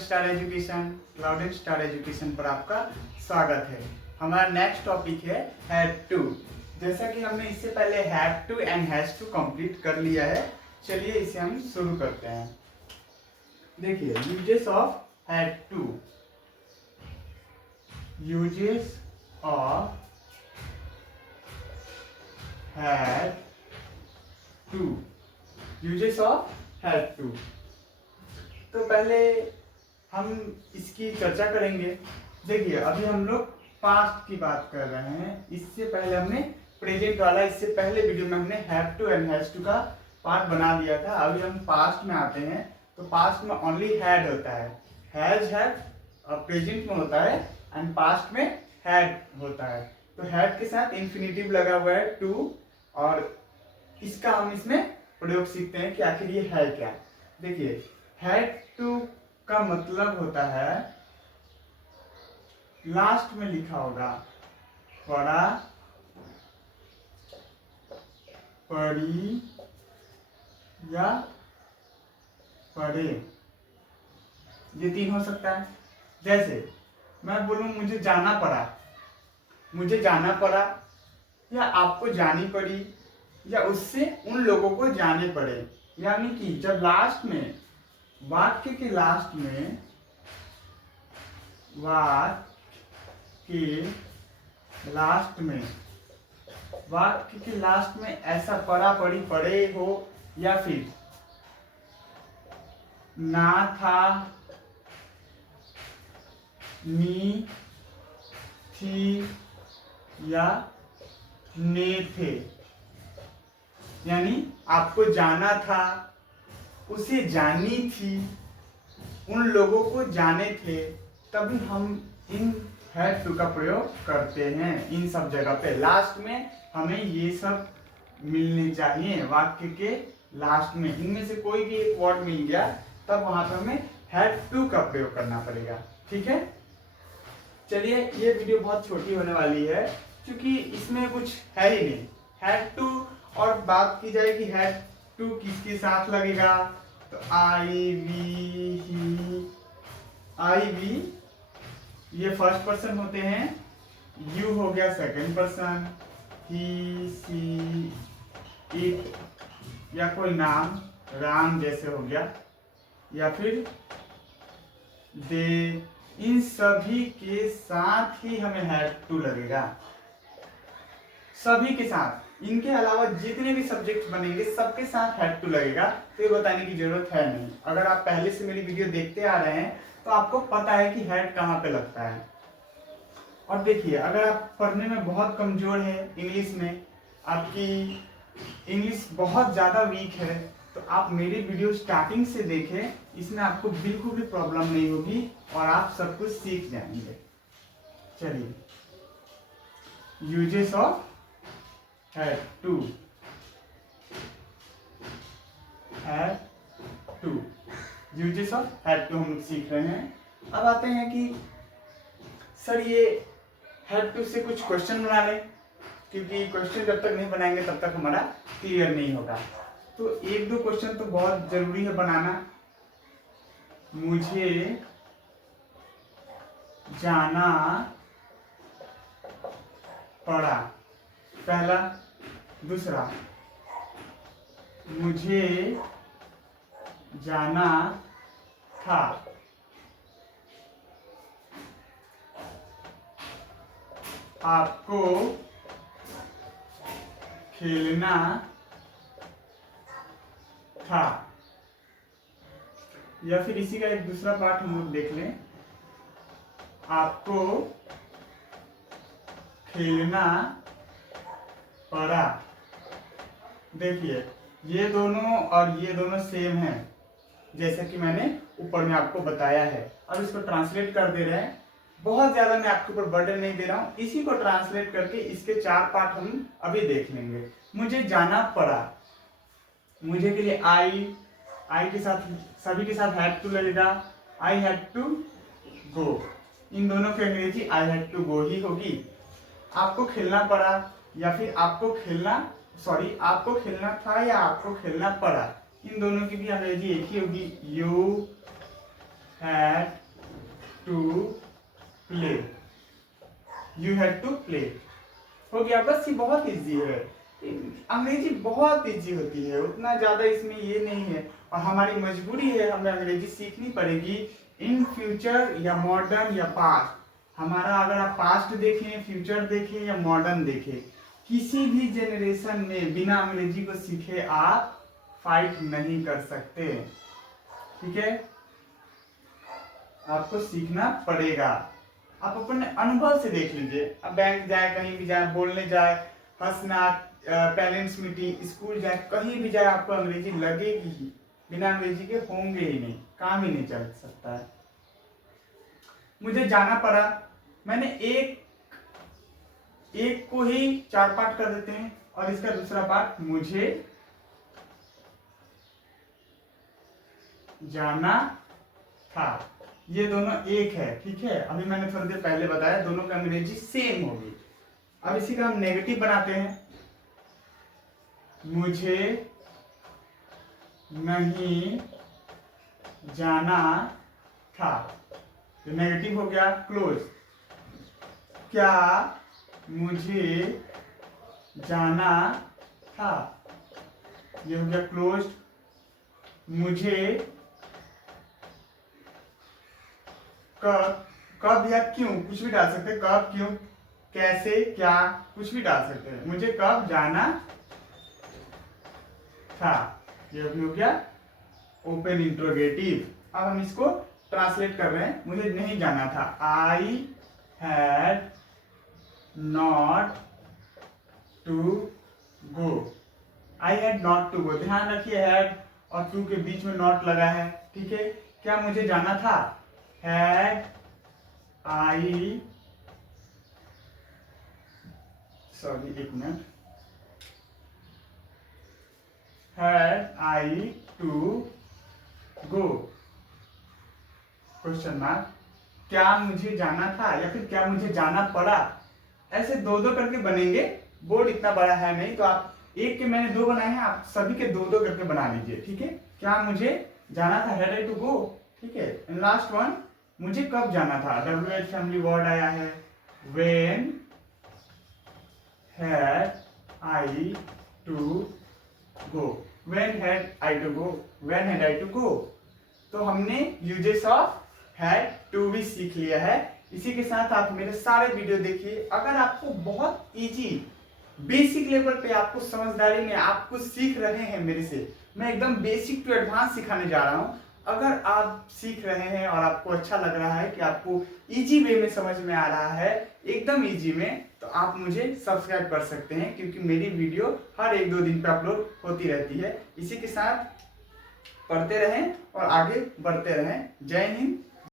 Cloud and star education पर आपका स्वागत है। हमारा नेक्स्ट टॉपिक है हैड टू। जैसा कि हमने इससे पहले have to and has to complete कर लिया है, चलिए इसे हम शुरू करते हैं। देखिए uses of had to. Uses of had to. Uses of had to. तो पहले हम इसकी चर्चा करेंगे। देखिए अभी हम लोग पास्ट की बात कर रहे हैं, इससे पहले हमने प्रेजेंट वाला, इससे पहले वीडियो में हमने have to and has to का पार्ट बना दिया था। अभी हम पास्ट में आते हैं, तो पास्ट में ओनली हैड होता है, हैज हैव प्रेजेंट में होता है एंड पास्ट में हैड होता है। तो हैड के साथ इंफिनिटिव लगा हुआ है टू, और इसका हम इसमें प्रयोग सीखते हैं कि आखिर ये है क्या। देखिए हैड टू का मतलब होता है, लास्ट में लिखा होगा पढ़ा, पढ़ी या पढ़े, ये तीन हो सकता है। जैसे मैं बोलूं मुझे जाना पड़ा, मुझे जाना पड़ा, या आपको जानी पड़ी, या उससे उन लोगों को जाने पड़े। यानी कि जब लास्ट में, वाक्य के लास्ट में, वाक्य के लास्ट में, वाक्य के लास्ट में ऐसा पढ़ा, पढ़ी, पढ़े हो, या फिर ना था, नी थी, या ने थे। यानी आपको जाना था, उसे जानी थी, उन लोगों को जाने थे, तभी हम इन हैड टू का प्रयोग करते हैं। इन सब जगह पे लास्ट में हमें ये सब मिलने चाहिए। वाक्य के लास्ट में इनमें से कोई भी एक वर्ड मिल गया, तब वहां पर हमें हैड टू का प्रयोग करना पड़ेगा। ठीक है, चलिए ये वीडियो बहुत छोटी होने वाली है क्योंकि इसमें कुछ है ही नहीं। हैड टू, और बात की जाए कि हैड टू किसके साथ लगेगा, तो I, we, he, I, we ये फर्स्ट पर्सन होते हैं, यू हो गया second person, he, she, it, या कोई नाम, राम जैसे हो गया, या फिर दे, इन सभी के साथ ही हमें हैड टू लगेगा। सभी के साथ, इनके अलावा जितने भी सब्जेक्ट बनेंगे सबके साथ हैड टू लगेगा, तो ये बताने की जरूरत है नहीं। अगर आप पहले से मेरी वीडियो देखते आ रहे हैं तो आपको पता है कि हैड कहाँ पे लगता है। और देखिए अगर आप पढ़ने में बहुत कमजोर है, इंग्लिश में आपकी इंग्लिश बहुत ज़्यादा वीक है, तो आप मेरी वीडियो स्टार्टिंग से देखें, इसमें आपको बिल्कुल भी प्रॉब्लम नहीं होगी और आप सब कुछ सीख जाएंगे। चलिए uses of had to. Had to, uses of had to हम लोग सीख रहे हैं। अब आते हैं कि सर ये हैड टू से कुछ क्वेश्चन बना लें, क्योंकि क्वेश्चन जब तक नहीं बनाएंगे तब तक हमारा क्लियर नहीं होगा। तो एक दो क्वेश्चन तो बहुत जरूरी है बनाना। मुझे जाना पड़ा, पहला। दूसरा, मुझे जाना था। आपको खेलना था। या फिर इसी का एक दूसरा पार्ट हम लोग देख लें, आपको खेलना पड़ा। देखिए ये दोनों और ये दोनों सेम हैं, जैसा कि मैंने ऊपर में आपको बताया है। अब इसको ट्रांसलेट कर दे रहे हैं। बहुत ज्यादा मैं आपके ऊपर बर्डन नहीं दे रहा हूँ, इसी को ट्रांसलेट करके इसके चार पार्ट हम अभी देख लेंगे। मुझे जाना पड़ा, मुझे के लिए आई, आई के साथ सभी के साथ हैड टू लगेगा। आई हैड टू गो, इन दोनों की अंग्रेजी आई हैड टू गो ही होगी। आपको खेलना पड़ा, या फिर आपको खेलना, सॉरी आपको खेलना था या आपको खेलना पड़ा, इन दोनों की भी अंग्रेजी एक ही होगी, you had to play, you had to play। हो गया, बस ये बहुत इजी है। अंग्रेजी बहुत इजी होती है, उतना ज़्यादा इसमें ये नहीं है, और हमारी मजबूरी है, हमें अंग्रेजी सीखनी पड़ेगी इन फ्यूचर या मॉडर्न या पास्ट। हमारा अगर आप पास्ट देखें, फ्यूचर देखें या मॉडर्न देखें, किसी भी जनरेशन में बिना अंग्रेजी को सीखे आप फाइट नहीं कर सकते। ठीक है, आपको सीखना पड़ेगा। आप अपने अनुभव से देख लीजिए, अब बैंक जाए, कहीं भी जाए, बोलने जाए, हंसना, पेरेंट्स मीटिंग, स्कूल जाए, कहीं भी जाए, आपको अंग्रेजी लगेगी ही। बिना अंग्रेजी के होंगे ही नहीं, काम ही नहीं चल सकता है। मुझे जाना पड़ा, मैंने एक को ही 4 पार्ट कर देते हैं, और इसका दूसरा पार्ट मुझे जाना था। ये दोनों एक है, ठीक है। अभी मैंने थोड़ी देर पहले बताया दोनों का अंग्रेजी सेम होगी। अब इसी का हम नेगेटिव बनाते हैं, मुझे नहीं जाना था, तो नेगेटिव हो गया। क्लोज, क्या मुझे जाना था, ये हो गया क्लोज। मुझे कब या क्यों, कुछ भी डाल सकते हैं, कब, क्यों, कैसे, क्या, कुछ भी डाल सकते हैं। मुझे कब जाना था, ये भी हो गया ओपन इंट्रोगेटिव। अब हम इसको ट्रांसलेट कर रहे हैं, मुझे नहीं जाना था, I had not to go, I had not to go. ध्यान रखिए, हैड और टू के बीच में नॉट लगा है, ठीक है। क्या मुझे जाना था, हैड आई, सॉरी एक minute, had I to go, question mark. क्या मुझे जाना था या फिर क्या मुझे जाना पड़ा, ऐसे दो दो करके बनेंगे। बोर्ड इतना बड़ा है नहीं, तो आप एक के मैंने 2 बनाए हैं, आप सभी के 2-2 करके बना लीजिए, ठीक है। क्या मुझे जाना था, हैड आई टू गो, ठीक है। लास्ट वन, मुझे कब जाना था, WH फैमिली वर्ड आया है, when had I to go, when had I to go, when had I to go. तो हमने यूजेस ऑफ हैड टू भी सीख लिया है। इसी के साथ आप मेरे सारे वीडियो देखिए। अगर आपको बहुत इजी बेसिक लेवल पे आपको समझदारी में आपको सीख रहे हैं मेरे से, मैं एकदम बेसिक टू एडवांस सिखाने जा रहा हूं। अगर आप सीख रहे हैं और आपको अच्छा लग रहा है कि आपको इजी वे में समझ में आ रहा है, एकदम इजी में, तो आप मुझे सब्सक्राइब कर सकते हैं, क्योंकि मेरी वीडियो हर 1-2 दिन पे अपलोड होती रहती है। इसी के साथ पढ़ते रहें और आगे बढ़ते रहें। जय हिंद,